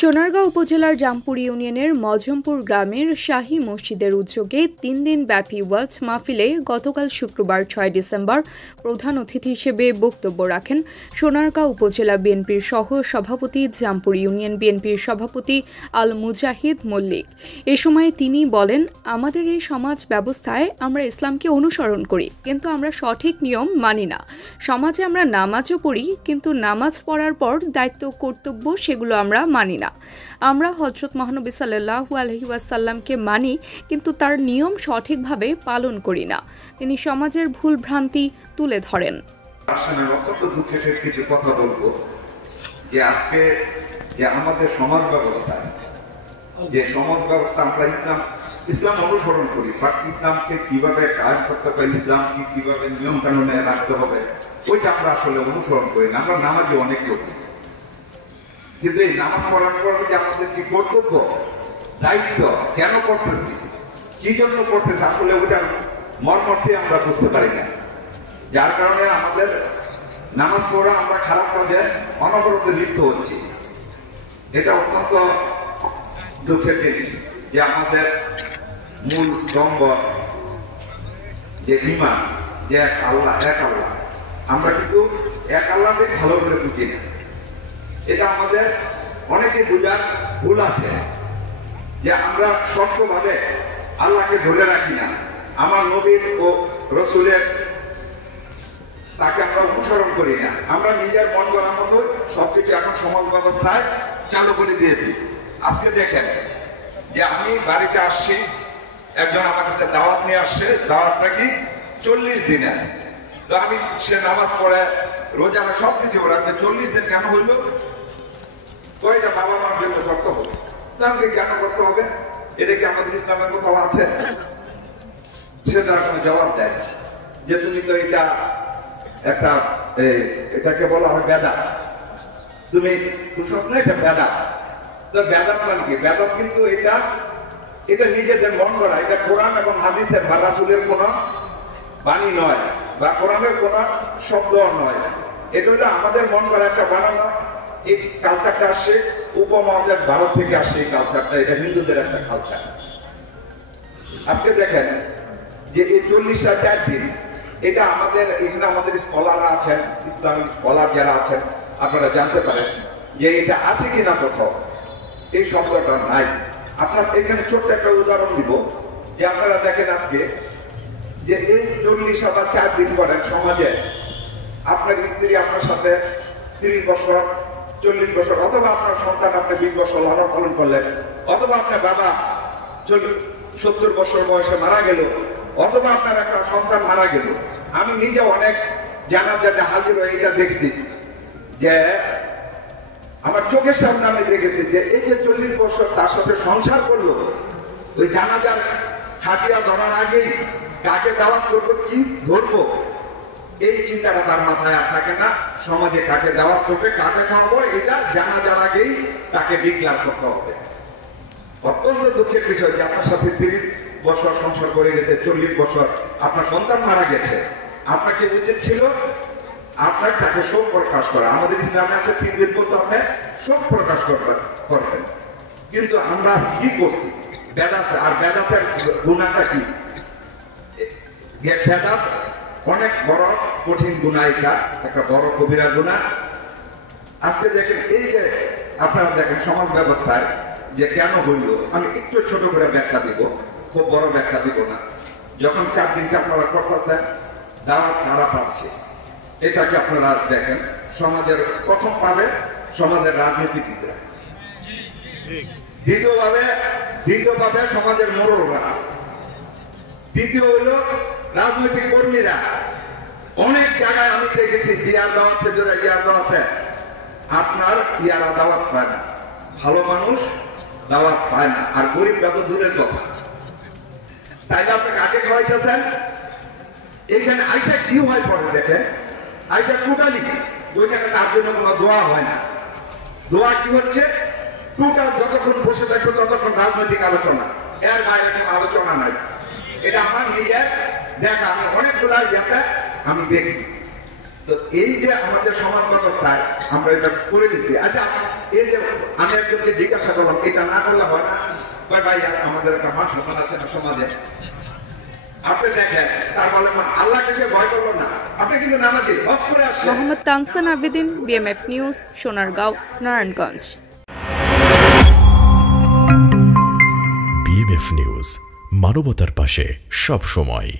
সোনারগাঁও উপজেলার জামপুর ইউনিয়নের মজমপুর গ্রামের শাহী মসজিদের উদ্যোগে ৩ দিনব্যাপী ওয়াজ মাহফিলে গতকাল শুক্রবার ৬ ডিসেম্বর প্রধান অতিথি হিসেবে বক্তব্য রাখেন সোনারগাঁও উপজেলা বিএনপির সহ সভাপতি, জামপুর ইউনিয়ন বিএনপির সভাপতি আল মুজাহিদ মল্লিক। এ সময় তিনি বলেন, আমাদের এই সমাজ ব্যবস্থায় আমরা ইসলামকে অনুসরণ করি, কিন্তু আমরা সঠিক নিয়ম মানি না। সমাজে আমরা নামাজও পড়ি, কিন্তু নামাজ পড়ার পর দায়িত্ব কর্তব্য সেগুলো আমরা মানি না। আমরা হযরত মহানবী সাল্লাল্লাহু আলাইহি ওয়াসাল্লামকে মানি, কিন্তু তার নিয়ম সঠিকভাবে পালন করি না। তিনি সমাজের ভুল ভ্রান্তি তুলে ধরেন। অত্যন্ত দুঃখের সাথে কিছু কথা বলবো যে আজকে যে আমাদের সমাজ ব্যবস্থা, আমরা ইসলাম অনুসরণ করি, বাট ইসলামকে কিভাবে কায়েম করতে হবে, ইসলামকে কিভাবে নিয়ম কানুনে রাখতে হবে, ওইটা আমরা আসলে অনুসরণ করি না। আমরা নামাজে অনেক লোকই, কিন্তু এই নামাজ পড়ার পর যে আমাদের কি কর্তব্য, দায়িত্ব, কেন করতেছি, কি জন্য করতেছি, আসলে ওইটার মর্মর্থে আমরা বুঝতে পারি না। যার কারণে আমাদের নামাজ পড়া আমরা খারাপ কাজে অনবরত লিপ্ত হচ্ছি। এটা অত্যন্ত দুঃখের জিনিস যে আমাদের মূল স্তম্ভ যে ঈমান, যে এক আল্লাহ, আমরা কিন্তু এক আল্লাহকে ভালো করে বুঝি না। এটা আমাদের অনেকে বোঝার ভুল আছে যে আমরা শক্তভাবে আল্লাহকে ধরে রাখি না। আমার নবীর ও রসুলের তাকে আমরা অনুসরণ করি না। আমরা নিজের মন করার মতো সবকিছু এখন সমাজ ব্যবস্থায় চালু করে দিয়েছি। আজকে দেখেন যে আমি বাড়িতে আসছি, একজন আমার কাছে দাওয়াত নিয়ে আসছে, দাওয়াতটা কি 40 দিনের। তো আমি সে নামাজ পড়ে রোজা সবকিছু পড়ে, আমি 40 দিন কেন হইল, তো এটা বাবা মার জন্য করতে হবে। তো আমাকে কেন করতে হবে, এটা কি আমাদের ইসলামের কোথাও আছে? সে তার কোনো জবাব দেয় যে তুমি তো এটা একটা এটাকে বলা হয় বেদাত, তুমি এটা বেদাত। তো বেদাত মানে কি? বেদাত কিন্তু এটা নিজেদের মন করা, এটা কোরআন এবং হাদিসের বা রাসূলের কোনো বাণী নয়, বা কোরআনের কোনো শব্দ নয়। এটা হলো আমাদের মন করা একটা বানানো। এই কালচারটা আসছে উপমহাদেশ ভারত থেকে আসছে। এই কালচারটা, এটা হিন্দুদের একটা কালচার। আজকে দেখেন যে এই 40 দিন, এটা আমাদের এখানে আমাদের স্কলাররা আছেন, ইসলামিক স্কলার যারা আছেন, আপনারা জানতে পারেন যে এটা আছে কিনা কোথাও। এই শব্দটা নাই। আপনার এখানে ছোট্ট একটা উদাহরণ দিব যে আপনারা দেখেন আজকে যে এই 40 দিন করেন সমাজে, আপনার স্ত্রী আপনার সাথে 30 বছর 40 বছর, অথবা আপনার সন্তান আপনি 20 বছর লালন পালন করলেন, অথবা আপনার বাবা 70 বছর বয়সে মারা গেল, অথবা আপনার একটা সন্তান মারা গেল। আমি নিজে অনেক জানাজাতে হাজির হয়ে এটা দেখছি যে আমার চোখের সামনে আমি দেখেছি যে এই যে 40 বছর তার সাথে সংসার করলো, ওই জানাজার খাটিয়া ধরার আগেই কাকে দাওয়াত করবো, কি ধরবো, এই চিন্তাটা তার মাথায় আর থাকে না। সমাজে কাকে দাওয়াত করবে, কাকে খাওয়াবো, এটা জানাজার আগেই তাকে ডিক্লার করতে হবে। অত্যন্ত দুঃখের বিষয় যে আপনার সাথে 30 বছর সংসার করে গেছে, 40 বছর আপনার সন্তান মারা গেছে, আপনাকে উচিত ছিল আপনার তাকে শোক প্রকাশ করা। আমাদের ইসলামে আছে 3 দিন পর আপনি শোক প্রকাশ করবেন, কিন্তু আমরা কি করছি? বেদাত। আর বেদাতের গুণাটা কি? বেদাত অনেক বড় কঠিন গুনাহ, এটা একটা বড় কবিরা গুনাহ। আজকে দেখেন এই যে আপনারা দেখেন সমাজ ব্যবস্থায় যে কেন হইল, আমি একটু ছোট করে ব্যাখ্যা দিব, খুব বড় ব্যাখ্যা দিব না। যখন 4 দিনটা আপনারা করতেছেন, দাওয়াত কারা পাচ্ছে, এটাকে আপনারা দেখেন। সমাজের প্রথম পাবে সমাজের রাজনীতিবিদরা, দ্বিতীয়ভাবে সমাজের মোড়লরা, তৃতীয় হইল রাজনৈতিক কর্মীরা। অনেক জায়গায় আমি দেখেছি ইয়ার দাওয়াতে আপনার ইয়ারা দাওয়াত পায় না, ভালো মানুষ দাওয়াত পায় না, আর গরিবরা তো দূরের কথা। তাইলে আপনি কাকে খাওয়াইতেছেন? এখানে আইসা কি হয় পরে দেখেন, আইসা টোটালি ওইখানে তার জন্য কোনো দোয়া হয় না। দোয়া কি হচ্ছে? টোটাল যতক্ষণ বসে থাকবে ততক্ষণ রাজনৈতিক আলোচনা, এর বাইরে কোনো আলোচনা নাই। এটা আমার নিজের দেখা, আমি অনেকগুলা জায়গা আমি দেখছি। তো এই যে আমাদের সমাজ ব্যবস্থায় আমরা এটা করে দিচ্ছি। আচ্ছা, এই যে আমি একজনকে জিজ্ঞাসা করলাম এটা না করলে হয় না, ভাই আমাদের একটা মান সম্মান আছে না সমাজে, আপনি দেখেন তার বলে আল্লাহকে সে ভয় করলো না, আপনি কিন্তু নামাজি হজ করে আসেন। Mohammad Tansan Abedin, BMF news, Sonargaon, Narayanganj. BMF news, মানবতার পাশে সব সময়।